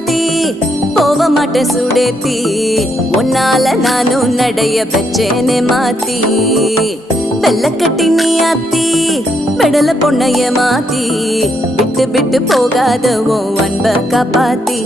மாத்தி போக மாட்டேன் சுடேத்தி உன்னால நானும் நடைய பெச்சேனே மாத்தி வெள்ளக்கட்டி நீ ஆத்தி பெடல பொண்ணைய மாத்தி விட்டு விட்டு போகாத உன் அன்ப காப்பாத்தி